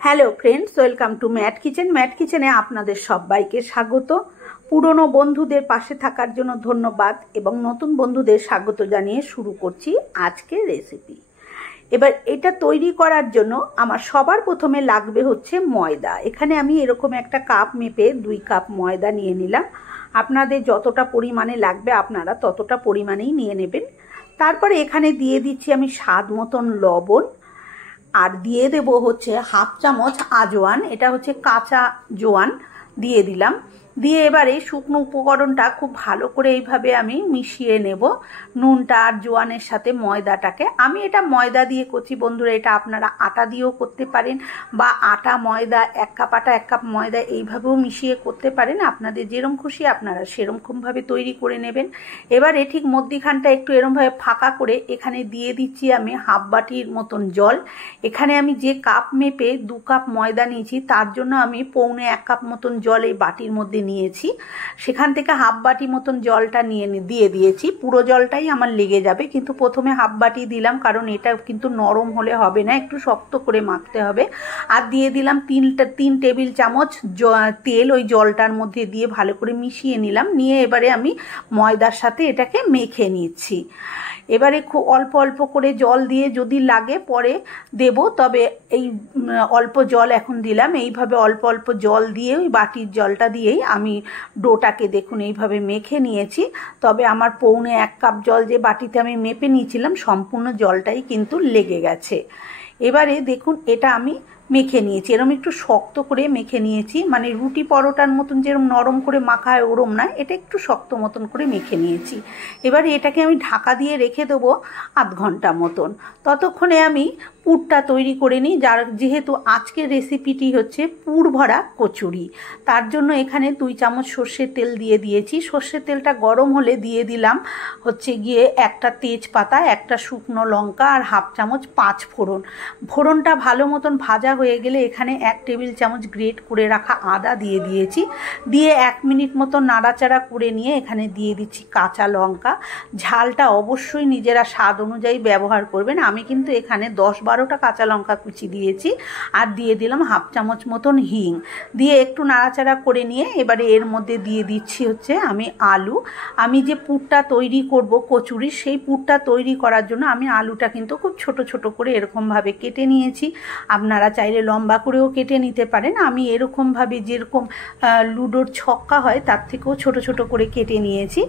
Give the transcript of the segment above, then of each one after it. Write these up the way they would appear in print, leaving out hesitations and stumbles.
Hello friends, welcome to Mat Kitchen. Mat কিচেনে আপনাদের সবাইকে স্বাগত। পুরনো বন্ধুদের পাশে থাকার জন্য ধন্যবাদ এবং নতুন বন্ধুদের স্বাগত জানিয়ে শুরু করছি আজকের রেসিপি। এবার এটা তৈরি করার জন্য আমার সবার প্রথমে লাগবে হচ্ছে ময়দা। এখানে আমি এরকম একটা কাপ মেপে 2 কাপ ময়দা নিয়ে নিলাম। আপনাদের যতটা পরিমাণে লাগবে আপনারা ততটা পরিমাণেই নিয়ে নেবেন। তারপরে এখানে দিয়ে দিচ্ছি আমি স্বাদ মতন লবণ, আর দিয়ে দেব হচ্ছে হাফ চামচ আজওয়ান, এটা হচ্ছে কাঁচা জোয়ান দিয়ে দিলাম। দিয়ে এবারে শুকনো উপকরণটা খুব ভালো করে এইভাবে আমি মিশিয়ে নেব নুনটা আর জোয়ানের সাথে ময়দাটাকে। আমি এটা ময়দা দিয়ে করছি বন্ধুরা, এটা আপনারা আটা দিয়েও করতে পারেন বা আটা ময়দা 1 কাপ আটা 1 কাপ ময়দা এইভাবেও মিশিয়ে করতে পারেন। আপনাদের যেরকম খুশি আপনারা সেরকমভাবে তৈরি করে নেবেন। এবারে ঠিক মধ্যিখানটা একটু এরমভাবে ফাঁকা করে এখানে দিয়ে দিচ্ছি আমি হাফ বাটির মতন জল। এখানে আমি যে কাপ মেপে 2 কাপ ময়দা নিয়েছি তার জন্য আমি পৌনে 1 কাপ মতন জল এই বাটির মধ্যে নিয়েছি। সেখান থেকে হাফ বাটি মতন জলটা দিয়ে দিয়েছি। পুরো জলটাই আমার লেগে যাবে, কিন্তু প্রথমে হাফ বাটি দিলাম কারণ এটা কিন্তু নরম হলে হবে না, একটু শক্ত করে মাখতে হবে। আর দিয়ে দিলাম 3 টেবিল চামচ তেল ওই জলটার মধ্যে দিয়ে ভালো করে মিশিয়ে নিলাম। নিয়ে এবারে আমি ময়দার সাথে এটাকে মেখে নিচ্ছি। এবারে খুব অল্প অল্প করে জল দিয়ে যদি লাগে পরে দেব, তবে এই অল্প জল এখন দিলাম। এইভাবে অল্প অল্প জল দিয়ে ওই বাটির জলটা দিয়েই আমি ডোটাকে দেখুন এইভাবে মেখে নিয়েছি। তবে আমার পৌনে 1 কাপ জল যে বাটিতে আমি মেপে নিয়েছিলাম সম্পূর্ণ জলটাই কিন্তু লেগে গেছে। এবারে দেখুন এটা আমি মেখে নিয়েছি, এরকম একটু শক্ত করে মেখে নিয়েছি, মানে রুটি পরোটার মতন যেরকম নরম করে মাখা হয় ওরম না, এটা একটু শক্ত মতন করে মেখে নিয়েছি। এবারে এটাকে আমি ঢাকা দিয়ে রেখে দেবো আধ ঘন্টা মতন। ততক্ষণে আমি পুরটা তৈরি করে নিই। যেহেতু আজকের রেসিপিটি হচ্ছে পুর ভরা কচুরি, তার জন্য এখানে 2 চামচ সর্ষের তেল দিয়ে দিয়েছি। সর্ষের তেলটা গরম হলে দিয়ে দিলাম হচ্ছে গিয়ে একটা তেজপাতা, একটা শুকনো লঙ্কা আর হাফ চামচ 5 ফোড়ন। ফোড়নটা ভালো মতন ভাজা হয়ে গেলে এখানে 1 টেবিল চামচ গ্রেট করে রাখা আদা দিয়ে দিয়েছি। দিয়ে 1 মিনিট মতো নাড়াচাড়া করে নিয়ে এখানে দিয়ে দিচ্ছি কাঁচা লঙ্কা। ঝালটা অবশ্যই নিজেরা স্বাদ অনুযায়ী ব্যবহার করবেন। আমি কিন্তু এখানে 10-12টা কাঁচা লঙ্কা কুচি দিয়েছি। আর দিয়ে দিলাম হাফ চামচ মতন হিং। দিয়ে একটু নাড়াচাড়া করে নিয়ে এবারে এর মধ্যে দিয়ে দিচ্ছি হচ্ছে আমি আলু। আমি যে পুরটা তৈরি করব কচুরি, সেই পুরটা তৈরি করার জন্য আমি আলুটা কিন্তু খুব ছোট ছোট করে এরকমভাবে কেটে নিয়েছি। আপনারা চাইলে লম্বা করেও কেটে নিতে পারেন। আমি এরকমভাবে যেরকম লুডোর ছক্কা হয় তার থেকেও ছোট ছোট করে কেটে নিয়েছি।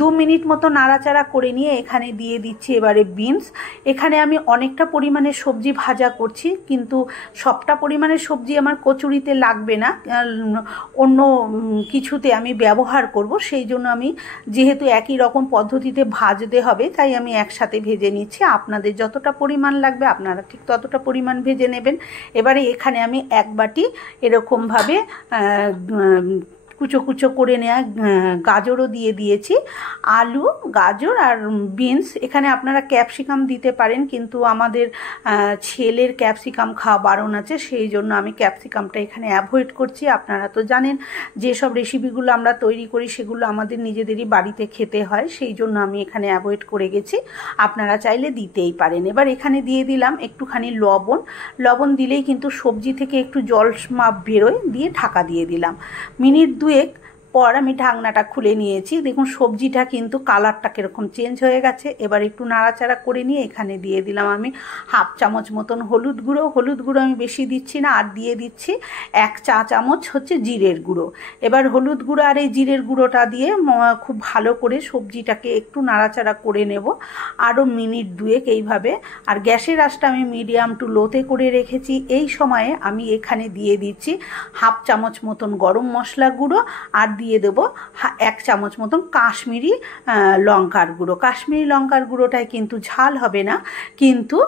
2 মিনিট মতো নাড়াচাড়া করে নিয়ে এখানে দিয়ে দিচ্ছি এবারে বিনস। এখানে আমি অনেকটা পরিমাণে সবজি ভাজা করছি, কিন্তু সবটা পরিমাণে সবজি আমার কচুরিতে লাগবে না, অন্য কিছুতে আমি ব্যবহার করব। সেই জন্য আমি যেহেতু একই রকম পদ্ধতিতে ভাজতে হবে তাই আমি একসাথে ভেজে নিচ্ছি। আপনাদের যতটা পরিমাণ লাগবে আপনারা ঠিক ততটা পরিমাণ ভেজে নেবেন। এবারে এখানে আমি 1 বাটি এরকমভাবে কুচো কুচো করে নেওয়া গাজরও দিয়ে দিয়েছি। আলু, গাজর আর বিনস, এখানে আপনারা ক্যাপসিকাম দিতে পারেন, কিন্তু আমাদের ছেলের ক্যাপসিকাম খাওয়া বারণ আছে, সেই জন্য আমি ক্যাপসিকামটা এখানে অ্যাভয়েড করছি। আপনারা তো জানেন যেসব রেসিপিগুলো আমরা তৈরি করি সেগুলো আমাদের নিজেদেরই বাড়িতে খেতে হয়, সেই জন্য আমি এখানে অ্যাভয়েড করে গেছি। আপনারা চাইলে দিতেই পারেন। এবার এখানে দিয়ে দিলাম একটুখানি লবণ। লবণ দিলেই কিন্তু সবজি থেকে একটু জল বেরোয়। দিয়ে ঢাকা দিয়ে দিলাম। মিনিট 2 পর আমি ঢাকনাটা খুলে নিয়েছি। দেখুন সবজিটা কিন্তু কালারটা কীরকম চেঞ্জ হয়ে গেছে। এবার একটু নাড়াচাড়া করে নিয়ে এখানে দিয়ে দিলাম আমি হাফ চামচ মতন হলুদ গুঁড়ো। হলুদ গুঁড়ো আমি বেশি দিচ্ছি না, আর দিয়ে দিচ্ছি 1 চা চামচ হচ্ছে জিরের গুঁড়ো। এবার হলুদ গুঁড়ো আর এই জিরের গুঁড়োটা দিয়ে খুব ভালো করে সবজিটাকে একটু নাড়াচাড়া করে নেব আরও মিনিট 2 এইভাবে। আর গ্যাসের আঁচটা আমি মিডিয়াম টু লোতে করে রেখেছি। এই সময়ে আমি এখানে দিয়ে দিচ্ছি হাফ চামচ মতন গরম মশলা গুঁড়ো, আর দিয়ে দেবো 1 চামচ মতন কাশ্মীরি লঙ্কার গুঁড়ো। কাশ্মীরি লঙ্কার গুঁড়োটায় কিন্তু ঝাল হবে না, কিন্তু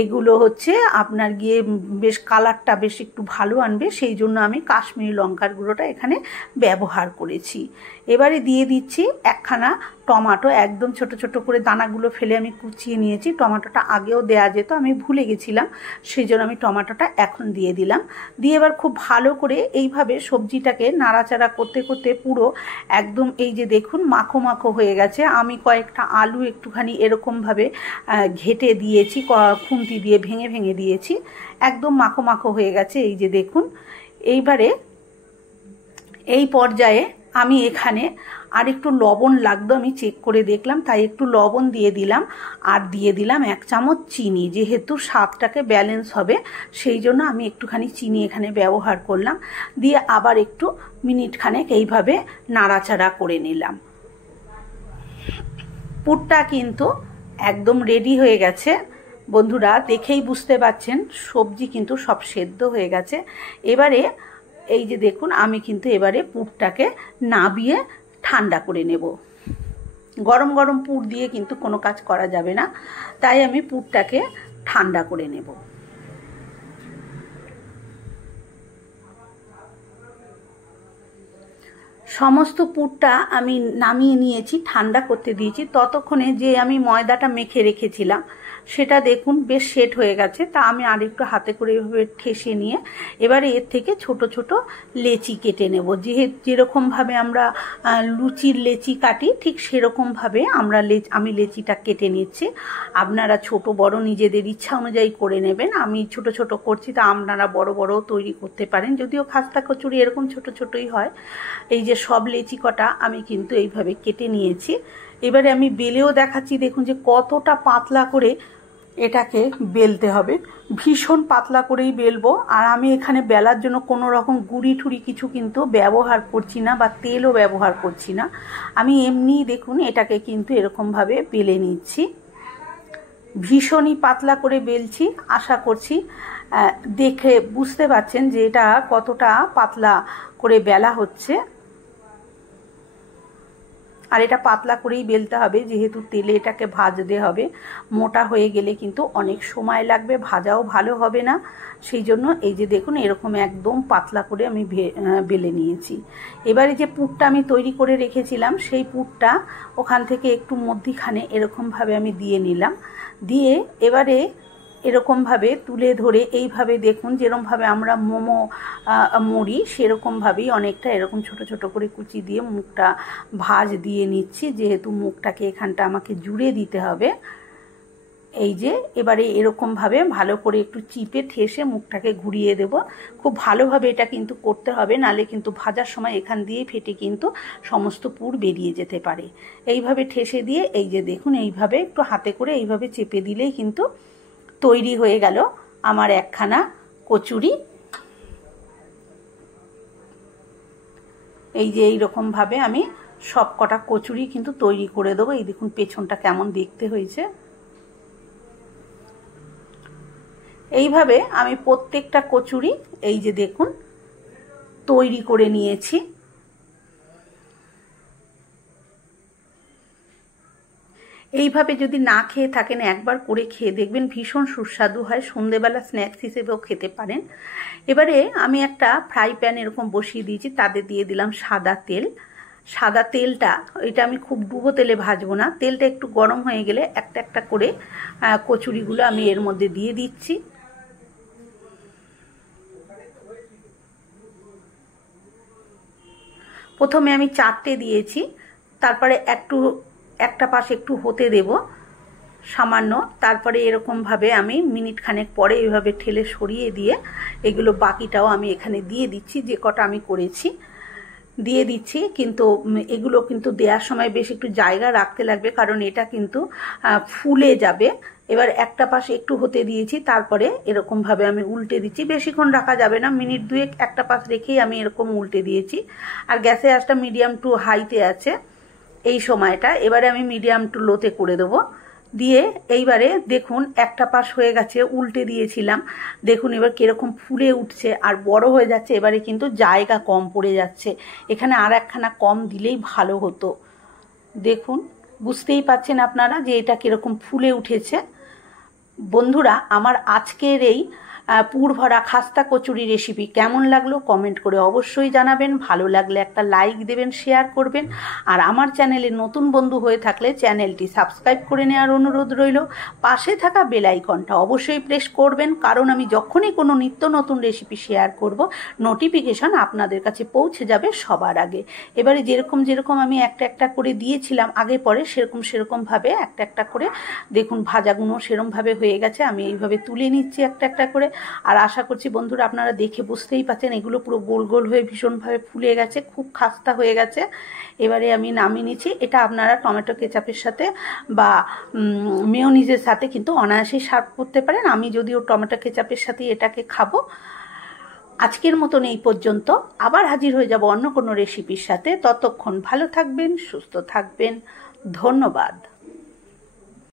এগুলো হচ্ছে আপনার গিয়ে বেশ কালারটা বেশ একটু ভালো আনবে, সেই জন্য আমি কাশ্মীরি লঙ্কার গুঁড়োটা এখানে ব্যবহার করেছি। এবারে দিয়ে দিচ্ছি 1খানা টমেটো, একদম ছোট ছোট করে দানাগুলো ফেলে আমি কুচিয়ে নিয়েছি। টমেটোটা আগেও দেওয়া যেত, আমি ভুলে গেছিলাম, সেই জন্য আমি টমেটোটা এখন দিয়ে দিলাম। দিয়ে এবার খুব ভালো করে এইভাবে সবজিটাকে নাড়াচাড়া করতে করতে পুরো একদম এই যে দেখুন মাখো মাখো হয়ে গেছে। আমি কয়েকটা আলু একটুখানি এরকমভাবে ঘেটে দিয়েছি, খুন্তি দিয়ে ভেঙে ভেঙে দিয়েছি। একদম মাখো মাখো হয়ে গেছে। এই যে দেখুন, এইবারে এই পর্যায়ে আমি এখানে আর একটু লবণ লাগতো, আমি চেক করে দেখলাম, তাই একটু লবণ দিয়ে দিলাম। আর দিয়ে দিলাম 1 চামচ চিনি, যেহেতু স্বাদটাকে ব্যালেন্স হবে সেই জন্য আমি একটুখানি চিনি এখানে ব্যবহার করলাম। দিয়ে আবার একটু মিনিট খানেক এইভাবে নাড়াচাড়া করে নিলাম। পুরটা কিন্তু একদম রেডি হয়ে গেছে বন্ধুরা, দেখেই বুঝতে পারছেন সবজি কিন্তু সব সেদ্ধ হয়ে গেছে। এবারে এই যে দেখুন, আমি কিন্তু এবারে পুরটাকে নাবিয়ে ঠান্ডা করে নেব। গরম গরম পুর দিয়ে কিন্তু কোনো কাজ করা যাবে না, তাই আমি পুরটাকে ঠান্ডা করে নেব। সমস্ত পুরটা আমি নামিয়ে নিয়েছি, ঠান্ডা করতে দিয়েছি। ততক্ষণে যে আমি ময়দাটা মেখে রেখেছিলাম সেটা দেখুন বেশ সেট হয়ে গেছে। তা আমি আরেকটু হাতে করে এভাবে ঠেসে নিয়ে এবারে এর থেকে ছোট ছোট লেচি কেটে নেব। যেরকমভাবে আমরা লুচির লেচি কাটি ঠিক সেরকমভাবে আমি লেচিটা কেটে নিচ্ছি। আপনারা ছোট বড় নিজেদের ইচ্ছা অনুযায়ী করে নেবেন। আমি ছোট ছোট করছি, তা আপনারা বড় বড় তৈরি করতে পারেন, যদিও খাস্তা কচুরি এরকম ছোট ছোটই হয়। এই যে সব লেচি কটা আমি কিন্তু এইভাবে কেটে নিয়েছি। এবারে আমি বেলেও দেখাচ্ছি, দেখুন যে কতটা পাতলা করে এটাকে বেলতে হবে। ভীষণ পাতলা করেই বেলবো। আর আমি এখানে বেলার জন্য কোনো রকম গুঁড়ি ঠুড়ি কিছু কিন্তু ব্যবহার করছি না, বা তেলও ব্যবহার করছি না। আমি এমনিই দেখুন এটাকে কিন্তু এরকমভাবে বেলে নিচ্ছি। ভীষণই পাতলা করে বেলছি। আশা করছি দেখে বুঝতে পারছেন যে এটা কতটা পাতলা করে বেলা হচ্ছে। আর এটা পাতলা করেই বেলতে হবে, যেহেতু তেলে এটাকে ভাজতে হবে। মোটা হয়ে গেলে কিন্তু অনেক সময় লাগবে, ভাজাও ভালো হবে না। সেই জন্য এই যে দেখুন এরকম একদম পাতলা করে আমি বেলে নিয়েছি। এবারে যে পুরটা আমি তৈরি করে রেখেছিলাম সেই পুরটা ওখান থেকে একটু মধ্যিখানে এরকমভাবে আমি দিয়ে নিলাম। দিয়ে এবারে এরকমভাবে তুলে ধরে এইভাবে দেখুন যেরকমভাবে আমরা মোমো মুড়ি সেরকমভাবেই অনেকটা এরকম ছোট ছোট করে কুচি দিয়ে মুখটা ভাঁজ দিয়ে নিচ্ছি, যেহেতু মুখটাকে এখানটা আমাকে জুড়ে দিতে হবে। এই যে এবারে এরকমভাবে ভালো করে একটু চিপে ঠেসে মুখটাকে ঘুরিয়ে দেব। খুব ভালোভাবে এটা কিন্তু করতে হবে, নালে কিন্তু ভাজার সময় এখান দিয়ে ফেটে কিন্তু সমস্ত পুর বেরিয়ে যেতে পারে। এইভাবে ঠেসে দিয়ে এই যে দেখুন এইভাবে একটু হাতে করে এইভাবে চেপে দিলেই কিন্তু তৈরি হয়ে গেল আমার একখানা কচুরি। এই যে এইরকমভাবে আমি সব কটা কচুরি কিন্তু তৈরি করে দেবো। এই দেখুন পেছনটা কেমন দেখতে হয়েছে। এইভাবে আমি প্রত্যেকটা কচুরি এই যে দেখুন তৈরি করে নিয়েছি। এইভাবে যদি না খেয়ে থাকেন একবার করে খেয়ে দেখবেন, ভীষণ সুস্বাদু হয়। সন্ধেবেলা স্ন্যাক্স হিসেবেও খেতে পারেন। এবারে আমি একটা ফ্রাই প্যান এরকম বসিয়ে দিয়েছি, তাতে দিয়ে দিলাম সাদা তেল। সাদা তেলটা এটা আমি খুব ডুবো তেলে ভাজবো না, তেলটা একটু গরম হয়ে গেলে একটা একটা করে কচুরিগুলো আমি এর মধ্যে দিয়ে দিচ্ছি। প্রথমে আমি 4টে দিয়েছি, তারপরে একটা পাশ একটু হতে দেব সামান্য, তারপরে এরকমভাবে আমি মিনিট খানেক পরে এইভাবে ঠেলে সরিয়ে দিয়ে এগুলো বাকিটাও আমি এখানে দিয়ে দিচ্ছি। যে কটা আমি করেছি দিয়ে দিচ্ছি, কিন্তু এগুলো কিন্তু দেওয়ার সময় বেশ একটু জায়গা রাখতে লাগবে, কারণ এটা কিন্তু ফুলে যাবে। এবার একটা পাশ একটু হতে দিয়েছি, তারপরে এরকমভাবে আমি উল্টে দিচ্ছি। বেশিক্ষণ রাখা যাবে না, মিনিট 2 একটা পাশ রেখেই আমি এরকম উল্টে দিয়েছি। আর গ্যাসের আঁচটা মিডিয়াম টু হাইতে আছে এই সময়টা। এবারে আমি মিডিয়াম টু লোতে করে দেবো। দিয়ে এইবারে দেখুন একটা পাশ হয়ে গেছে, উল্টে দিয়েছিলাম, দেখুন এবার কিরকম ফুলে উঠছে আর বড় হয়ে যাচ্ছে। এবারে কিন্তু জায়গা কম পড়ে যাচ্ছে, এখানে আর একখানা কম দিলেই ভালো হতো। দেখুন বুঝতেই পাচ্ছেন আপনারা যে এটা কিরকম ফুলে উঠেছে। বন্ধুরা, আমার আজকের এই পুর ভরা খাস্তা কচুরি রেসিপি কেমন লাগলো কমেন্ট করে অবশ্যই জানাবেন। ভালো লাগলে একটা লাইক দেবেন, শেয়ার করবেন। আর আমার চ্যানেলে নতুন বন্ধু হয়ে থাকলে চ্যানেলটি সাবস্ক্রাইব করে নেওয়ার অনুরোধ রইল। পাশে থাকা বেল আইকনটা অবশ্যই প্রেস করবেন, কারণ আমি যখনই কোনো নিত্য নতুন রেসিপি শেয়ার করব নোটিফিকেশন আপনাদের কাছে পৌঁছে যাবে সবার আগে। এবারে যেরকম আমি একটা একটা করে দিয়েছিলাম আগে পরে, সেরকমভাবে একটা একটা করে দেখুন ভাজাগুলো সেরকমভাবে হয়ে গেছে। আমি এইভাবে তুলে নিচ্ছি একটা একটা করে। আর আশা করছি বন্ধুরা আপনারা দেখে বুঝতেই পারছেন এগুলো পুরো গোল গোল হয়ে ভীষণভাবে ফুলে গেছে, খুব খাস্তা হয়ে গেছে। এবারে আমি নামিয়ে নিচ্ছি। এটা আপনারা টমেটো কেচাপের সাথে বা মেয়োনিজের সাথে কিন্তু অনায়াসেই সার্ভ করতে পারেন। আমি যদিও টমেটো কেচাপের সাথে এটাকে খাবো। আজকের মতন এই পর্যন্ত, আবার হাজির হয়ে যাব অন্য কোনো রেসিপির সাথে। ততক্ষণ ভালো থাকবেন, সুস্থ থাকবেন। ধন্যবাদ।